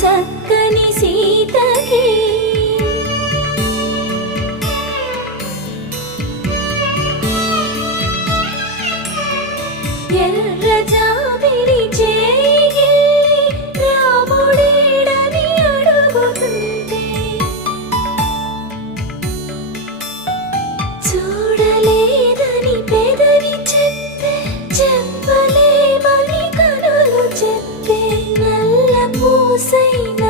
చక్కని సీతకి ఎర్ర జాబిలి చేయి రాముడేడని అడుగుతుంటే చూడలేదని పెదవి చెప్పే చెప్పలేమని కనులు చెప్పే నల్ల పూసైన